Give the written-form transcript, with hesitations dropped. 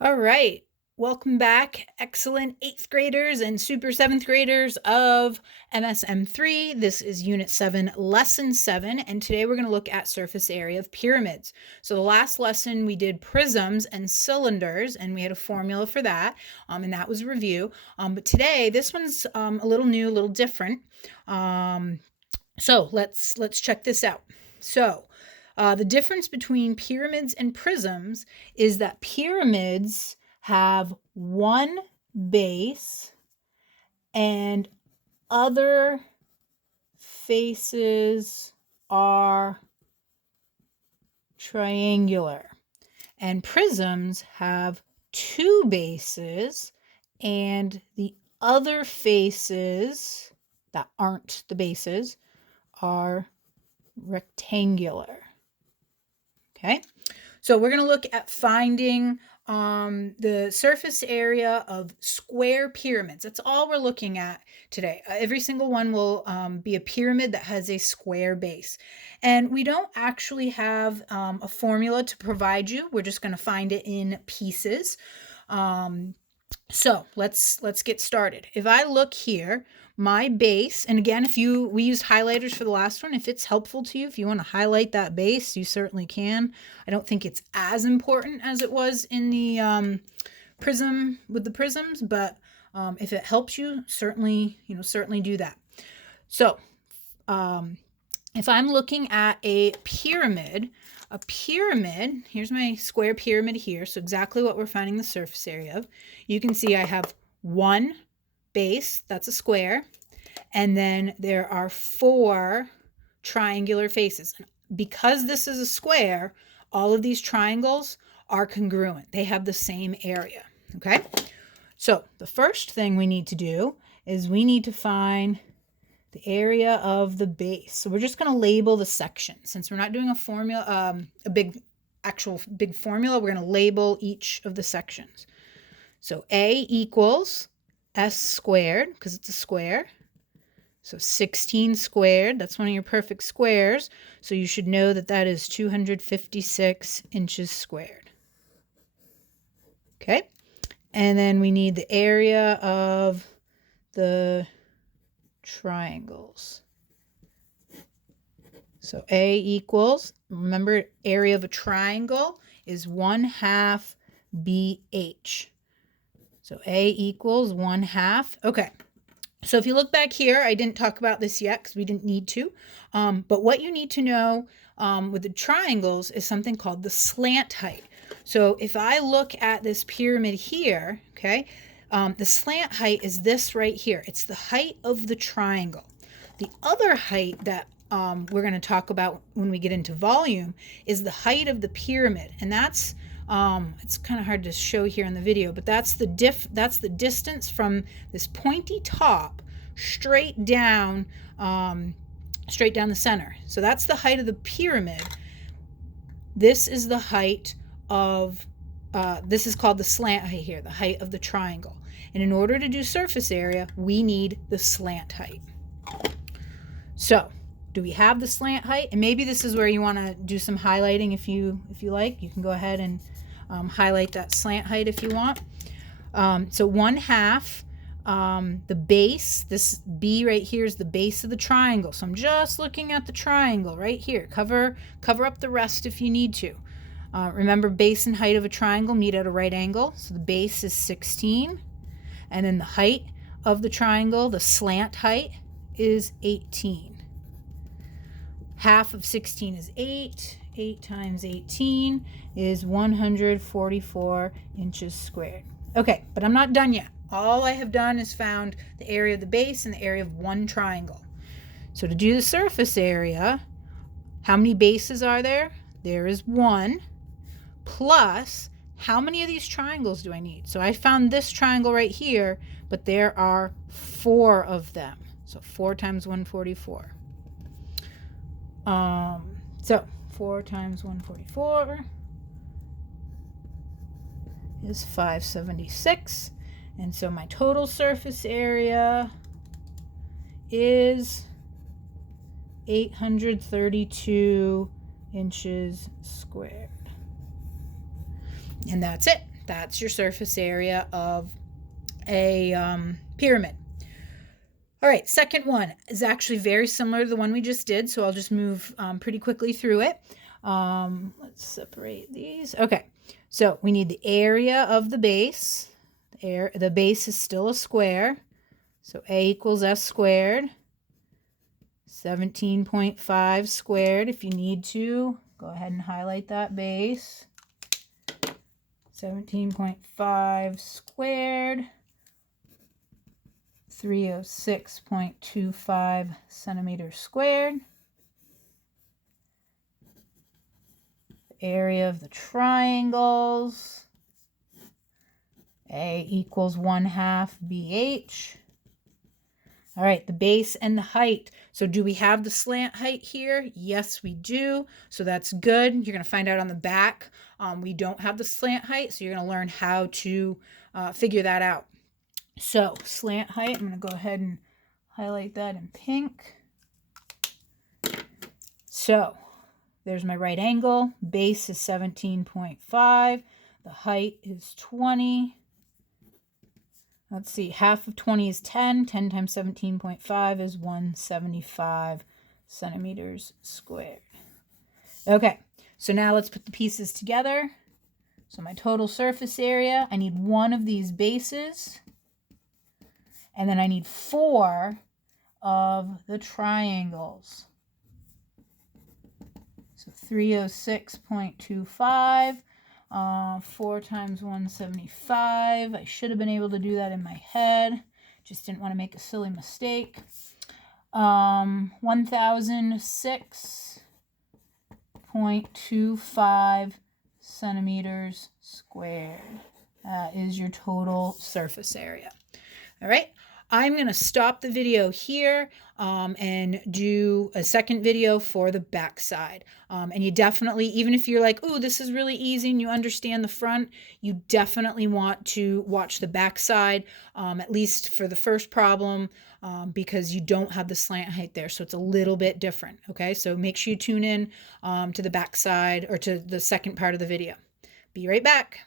All right. Welcome back, excellent 8th graders and super 7th graders of MSM3. This is Unit 7, Lesson 7, and today we're going to look at surface area of pyramids. So the last lesson we did prisms and cylinders, and we had a formula for that, and that was review. But today, this one's a little new, a little different. So let's check this out. So the difference between pyramids and prisms is that pyramids have one base and other faces are triangular. And prisms have two bases and the other faces that aren't the bases are rectangular. Okay, so we're going to look at finding the surface area of square pyramids. That's all we're looking at today. Every single one will be a pyramid that has a square base. And we don't actually have a formula to provide you. We're just going to find it in pieces. So let's get started. If I look here, my base, and again, we used highlighters for the last one. If it's helpful to you, if you want to highlight that base, you certainly can. I don't think it's as important as it was in the prism with the prisms, but if it helps you, certainly do that. So if I'm looking at a pyramid, here's my square pyramid here, so exactly what we're finding the surface area of. You can see I have one base, that's a square, and then there are four triangular faces. Because this is a square, all of these triangles are congruent. They have the same area, okay? So the first thing we need to do is we need to find the area of the base. So we're just going to label the section. Since we're not doing a formula, a big formula, we're going to label each of the sections. So A equals S squared, because it's a square. So 16 squared, that's one of your perfect squares. So you should know that that is 256 inches squared. Okay. And then we need the area of the triangles. So A equals, remember, area of a triangle is 1/2 BH. So A equals 1/2. Okay. So if you look back here, I didn't talk about this yet because we didn't need to. But what you need to know with the triangles is something called the slant height. So if I look at this pyramid here, okay, the slant height is this right here. It's the height of the triangle. The other height that we're going to talk about when we get into volume is the height of the pyramid, and that's it's kind of hard to show here in the video, but that's the distance from this pointy top straight down the center. So that's the height of the pyramid. This is the height of this is called the slant height here, the height of the triangle. And in order to do surface area, we need the slant height. So do we have the slant height? And maybe this is where you want to do some highlighting if you like. You can go ahead and highlight that slant height if you want. So 1/2, the base, this B right here is the base of the triangle. So I'm just looking at the triangle right here. Cover up the rest if you need to. Remember, base and height of a triangle meet at a right angle. So the base is 16. And then the height of the triangle, the slant height, is 18. 1/2 of 16 is 8. 8 times 18 is 144 inches squared. Okay, but I'm not done yet. All I have done is found the area of the base and the area of one triangle. So to do the surface area, how many bases are there? There is one, plus how many of these triangles do I need? So I found this triangle right here, but there are 4 of them. So 4 times 144. So 4 times 144 is 576. And so my total surface area is 832 inches squared. And that's it. That's your surface area of a pyramid. All right, second one is actually very similar to the one we just did, so I'll just move pretty quickly through it. Let's separate these. Okay, so we need the area of the base. The base is still a square, so A equals S squared. 17.5 squared. If you need to, go ahead and highlight that base. 17.5 squared. 306.25 centimeters squared. The area of the triangles. A equals 1/2 BH. All right, the base and the height. So do we have the slant height here? Yes, we do. So that's good. You're going to find out on the back. We don't have the slant height, so you're going to learn how to figure that out. So slant height, I'm going to go ahead and highlight that in pink. So there's my right angle. Base is 17.5. The height is 20. Let's see, half of 20 is 10. 10 times 17.5 is 175 centimeters squared. Okay, so now let's put the pieces together. So my total surface area, I need one of these bases. And then I need 4 of the triangles. So 306.25. 4 times 175. I should have been able to do that in my head. Just didn't want to make a silly mistake. 1006.25 centimeters squared. That is your total surface area. All right. I'm going to stop the video here and do a second video for the back side. And you definitely, even if you're like, oh, this is really easy and you understand the front, you definitely want to watch the back side, at least for the first problem, because you don't have the slant height there. So it's a little bit different. Okay, so make sure you tune in to the back side or to the second part of the video. Be right back.